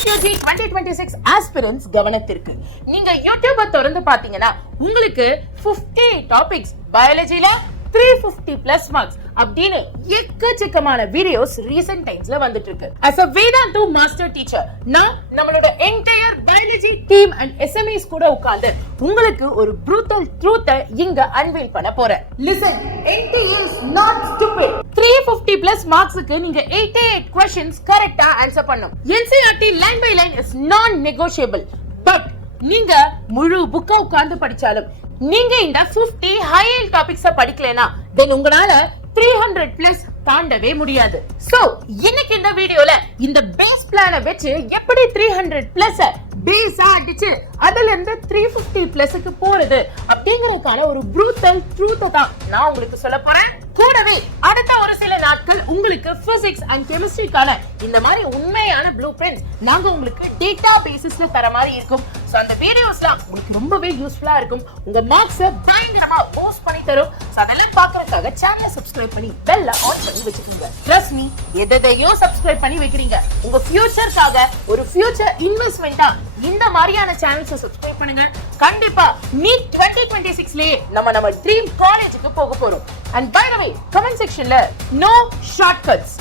NEET UG 2026 aspirants கவனத்திற்கு. நீங்க யூடியூபை திறந்து பாத்தீங்கன்னா உங்களுக்கு 50 டாபிக்ஸ் பயாலஜில 350 plus marks அப்படின்னு எக்கச்சக்கமான வீடியோஸ் ரீசன்ட் டைம்ஸ்ல வந்துட்டு இருக்கு. as a Vedantu master teacher நான் நம்மளோட entire biology team and SMEs கூட உட்கார்ந்து உங்களுக்கு ஒரு brutal truth இங்க unveil பண்ண போறேன். listen, NTA is not stupid. 350 plus marksக்கு நீங்க 88 questions கரெக்ட்டா ஆன்சர் பண்ணணும். NCERT line by line is non negotiable. but நீங்க முழு புக்கா உட்கார்ந்து படிச்சாலும் நீங்க இந்த 50 ஹை yield டாபிக்ஸ் படிக்கலனா தென் உங்களால 300 பிளஸ் தாண்டவே முடியாது. சோ இன்னைக்கு இந்த வீடியோல இந்த பேஸ் பிளானை வச்சு எப்படி 300 பிளஸ் பேஸா அடிச்சு அதுல இருந்து 350 பிளஸ்க்கு போறது அப்படிங்கறதுக்கான ஒரு ப்ரூட்டல் ட்ரூத் தான் நான் உங்களுக்கு சொல்ல போறேன். கூடவே அடுத்த ஒரு சில நாட்கள் உங்களுக்கு பிசிக்ஸ் அண்ட் கெமிஸ்ட்ரிக்கான இந்த மாதிரி உண்மையான ப்ளூ பிரிண்ட்ஸ் நாங்க உங்களுக்கு டேட்டா பேசிஸ்ல தர மாதிரி இருக்கும். சோ அந்த வீடியோஸ்லாம் உங்களுக்கு ரொம்பவே யூஸ்ஃபுல்லா இருக்கும். உங்க மார்க்ஸ் பயங்கரமா பூஸ்ட் பண்ணி தரும். சோ அதெல்லாம் பார்க்கறதுக்காக சேனலை சப்ஸ்கிரைப் பண்ணி பெல்ல ஆன் பண்ணி வச்சுக்கோங்க. ட்ரஸ்ட் மீ, எதையோ சப்ஸ்கிரைப் பண்ணி வைக்கிறீங்க. உங்க ஃபியூச்சர்க்காக ஒரு ஃபியூச்சர் இன்வெஸ்ட்மெண்டா இந்த மாதிரியான சேனல்ஸை சப்ஸ்கிரைப் பண்ணுங்க. கண்டிப்பா NEET 2026லயே நம்ம ட்ரீம் காலேஜுக்கு போக போறோம். And by the way comment செக்ஷன்ல நோ ஷார்ட்கட்ஸ்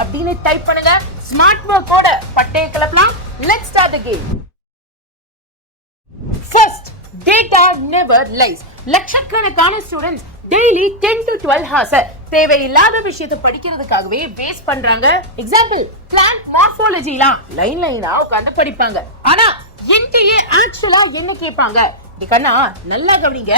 அப்படின்னு டைப் பண்ணுங்க. ஸ்மார்ட் ஒர்க்கோட பட்டைய கிளப்பலாம். Let's start the game. First, data never lies. லட்சக்கணக்கான ஸ்டூடண்ட்ஸ் டெய்லி 10 to 12 hours தேவையில்லாத விஷயத்தை படிக்கிறதுக்காகவே வேஸ்ட் பண்றாங்க. எக்ஸாம்பிள், பிளான்ட் மார்ஃபாலஜிலாம் லைனா உட்கார்ந்து படிப்பாங்க. ஆனா NTA ஆக்சுவலா என்ன கேட்பாங்க? கண்ணா நல்லா கவனிங்க.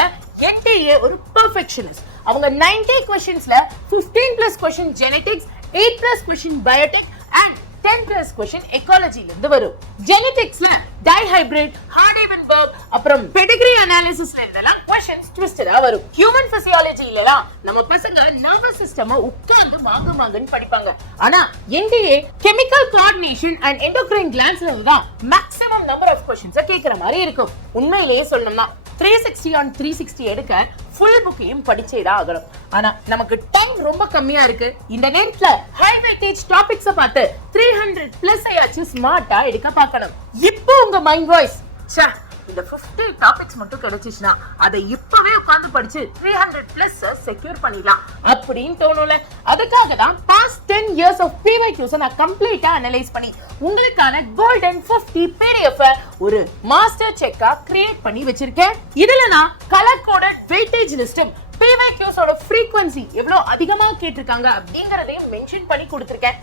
NTA ஒரு பெர்ஃபெக்ஷனிஸ்ட். அவங்க 90 क्वेश्चंसல 15 plus question genetics, 8 plus question biotic and 10 plus question ecology ல இருந்து வரும். ஜெனெடிக்ஸ்ல டைஹைபிரிட், ஹார்டிவன்பர்க், அப்புறம் பெடிகிரி அனாலிசிஸ்ல இருந்தெல்லாம் क्वेश्चंस ட்விஸ்டடா வரும். ஹியூமன் பிசியாலஜிலலாம் நம்ம பசங்க நர்வஸ் சிஸ்டம் உட்கார்ந்து மாங்கன்னு படிப்பாங்க. ஆனா NTA chemical coordination and endocrine கிளாண்ட்ஸ்ல தான் மேக்ஸிமம் நம்பர் ஆஃப் क्वेश्चंस கேக்குற மாதிரி இருக்கும். உண்மையிலேயே சொல்லணும்னா 360 on 360 எடுக்க ஃபுல் புக்கையும் படிச்சேதான் ஆகணும். ஆனா நமக்கு டைம் ரொம்ப கம்மியா இருக்கு. இந்த நேரத்துல ஹை வெயிட்டேஜ் டாபிக்ஸ் பார்த்து 300 பிளஸ் ஆச்சு ஸ்மார்ட்டா எடுக்க பார்க்கணும். இப்போ உங்க மைண்ட் வாய்ஸ், இந்த 50 டாபிக்ஸ் மட்டும் கிடைச்சிச்சுனா அதை இப்பவே உட்கார்ந்து படிச்சு 300 பிளஸ் செக்யூர் பண்ணிடலாம் அப்படின்னு தோணும்ல. அதுக்காக தான் பாஸ்ட் 10 years of PYQs நான் கம்ப்ளீட்டா அனலைஸ் பண்ணி உங்களுக்கான கோல்டன் 50 PDF ஒரு மாஸ்டர் செக்கா கிரியேட் பண்ணி வச்சிருக்கேன். இதுல நான் கலர் கோடட் வெயிட்டேஜ் லிஸ்டும் PYQs ஓட frequency எவ்வளவு அதிகமா கேட்டிருக்காங்க அப்படிங்கறதையும் மென்ஷன் பண்ணி கொடுத்திருக்கேன்.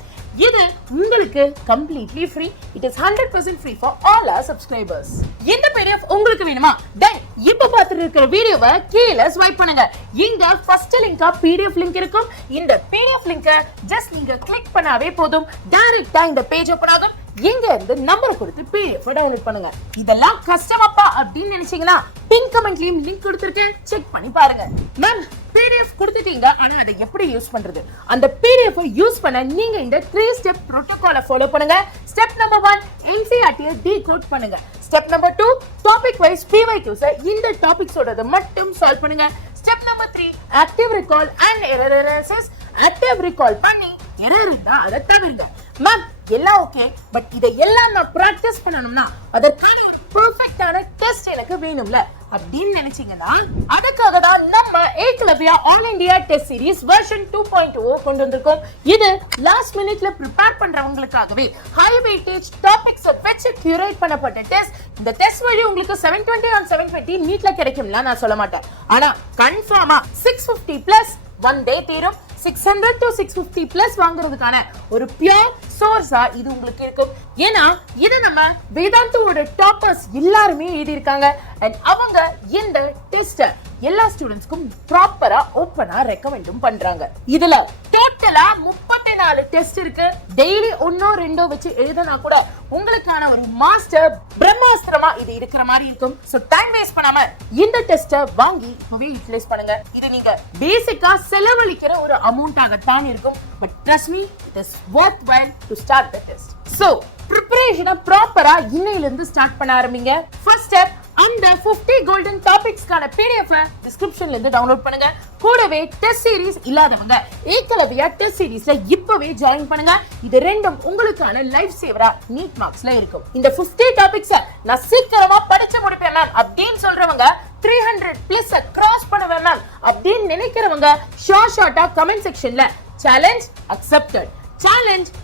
இது உங்களுக்கு completely free. It is 100% free for all our subscribers. இந்த PDF உங்களுக்கு வேணுமா? then இப்ப பார்த்துட்டு இருக்கிற வீடியோவை கீழ ஸ்வைப் பண்ணுங்க. இங்க ஃபர்ஸ்ட் லிங்கா PDF லிங்க் இருக்கும். இந்த PDF லிங்கை ஜஸ்ட் நீங்க கிளிக் பண்ணாவே போதும். டைரக்டா இந்த பேஜ் ஓபன் ஆகும். இங்க இருந்து நம்பர் கொடுத்து PDF டவுன்லோட் பண்ணுங்க. இதெல்லாம் கஷ்டமாப்பா அப்படின்னு நினைச்சீங்களா? பின் கமெண்ட்லயும் லிங்க் கொடுத்திருக்கேன், செக் பண்ணி பாருங்க. மேம், PDF கொடுத்துட்டீங்க, ஆனா அதை எப்படி யூஸ் பண்றது? அந்த PDF யூஸ் பண்ண நீங்க இந்த 3 ஸ்டெப் புரோட்டோகாலை ஃபாலோ பண்ணுங்க. ஸ்டெப் நம்பர் 1, NCERT டீகோட் பண்ணுங்க. Step number 2, topic wise PYQs இந்த டாபிக்ஸோட மட்டும் சால்வ் பண்ணுங்க. Step number 3, active recall and error analysis. Active recall பண்ணி எரர் இருந்தா அதை தவிர்ங்க. மேம், எல்லாம் ஓகே, பட் இதை எல்லாம் நான் பிராக்டிஸ் பண்ணணும்னா அதற்கான ஒரு பெர்ஃபெக்ட்டான டெஸ்ட் எனக்கு வேணும்ல அப்படின்னு நினைச்சீங்கன்னா அதுக்காக தான் நம்ம Ekalavya all India test series version 2.0 கொண்டு வந்திருக்கோம். இது லாஸ்ட் மினிட்ல ப்ரிப்பேர் பண்றவங்களுக்காகவே ஹை வெயிட்டேஜ் டாபிக்ஸ் வச்சு கியூரேட் பண்ணப்பட்ட டெஸ்ட். இந்த டெஸ்ட் வழி உங்களுக்கு 720 on 720 நீட்ல கிடைக்கும்ல நான் சொல்ல மாட்டேன். ஆனா கன்ஃபார்மா 650 பிளஸ் ஒன் டே தீரும். 600 to 650 பிளஸ் வாங்குறதுக்கான ஒரு பியூர் சோர்ஸா இது உங்களுக்கு இருக்கும். ஏன்னா இது நம்ம வேதாந்துவோட டாப்பர்ஸ் எல்லாருமே எழுதி இருக்காங்க. அண்ட் அவங்க இந்த டெஸ்ட் எல்லா ஸ்டூடெண்ட்ஸ்க்கும் ப்ராப்பரா ஓபனா ரெக்கமெண்டும் பண்றாங்க. இதுல டோட்டலா 34 டெஸ்ட் இருக்கு. டெய்லி 1-2 வச்சு எழுதினா கூட உங்களுக்கான ஒரு மாஸ்டர் பிரம்மாஸ்திரமா இது இருக்கிற மாதிரி இருக்கும். சோ டைம் வேஸ்ட் பண்ணாம இந்த டெஸ்ட வாங்கி இப்பவே யூட்டிலைஸ் பண்ணுங்க. இது நீங்க பேசிக்கா செலவழிக்கிற ஒரு அமௌண்ட் ஆகத்தான் இருக்கும். But trust me, it is worthwhile to start the test. So preparation ப்ராப்பரா இன்னையில இருந்து ஸ்டார்ட் பண்ண ஆரம்பிங்க. ஃபர்ஸ்ட் ஸ்டெப், அந்த 50 கோல்டன் டாபிக்ஸ்க்கான PDF டிஸ்கிரிப்ஷன்ல இருந்து டவுன்லோட் பண்ணுங்க. கூடவே டெஸ்ட் சீரிஸ் இல்லாதவங்க ஏகலவ்யா டெஸ்ட் சீரிஸ்ல இப்பவே ஜாயின் பண்ணுங்க. இது ரெண்டும் உங்களுக்கான லைஃப் சேவரா நீட் மார்க்ஸ்ல இருக்கும். இந்த 50 டாபிக்ஸ் நான் சீக்கிரமா படிச்சு முடிப்பேன் மேம் அப்படின்னு சொல்றவங்க 300+ கிராஸ் பண்ணுவேன் மேம் அப்படின்னு நினைக்கிறவங்க ஷார்ட்டா கமெண்ட் செக்ஷன்ல சேலஞ்ச்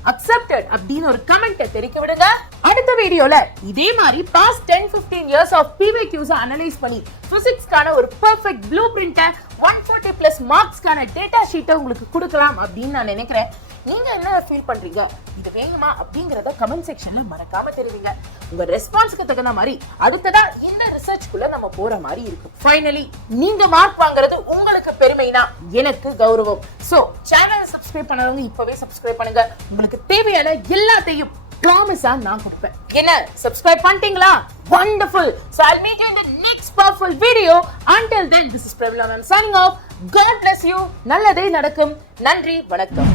அக்செப்டட் அப்படின்னு ஒரு கமெண்ட் தெரிவிக்க விடுங்க. அடுத்த வீடியோல இதே மாதிரி past 10-15 years of PYQs analyse பண்ணி பிசிக்ஸ்க்கான ஒரு பெர்ஃபெக்ட் ப்ளூ பிரிண்ட 140+ மார்க்ஸ்க்கான டேட்டா ஷீட்டை உங்களுக்கு கொடுக்கலாம் அப்படின்னு நான் நினைக்கிறேன். நீங்க என்ன ஃபீல் பண்றீங்க, இது வேணுமா அப்படிங்கறத கமெண்ட் செக்ஷன்ல மறக்காம தெரிவிங்க. உங்க ரெஸ்பான்ஸ்க்கு தகுந்த மாதிரி அடுத்ததா இந்த ரிசர்ச்க்குள்ள நம்ம போற மாதிரி இருக்கும். ஃபைனலி நீங்க மார்க் வாங்குறது உங்களுக்கு பெருமைனா எனக்கு கௌரவம். சோ சேனலை சப்ஸ்கிரைப் பண்ணவங்க இப்பவே சப்ஸ்கிரைப் பண்ணுங்க. உங்களுக்கு தேவையான எல்லாத்தையும் ப்ராமிஸா நான் கொடுப்பேன். என்ன சப்ஸ்கிரைப் பண்ணிட்டீங்களா? Wonderful. So I'll meet you in the next powerful video. Until then, this is Pravila ma'am signing off. God bless you. நல்லதே நடக்கும். நன்றி, வணக்கம்.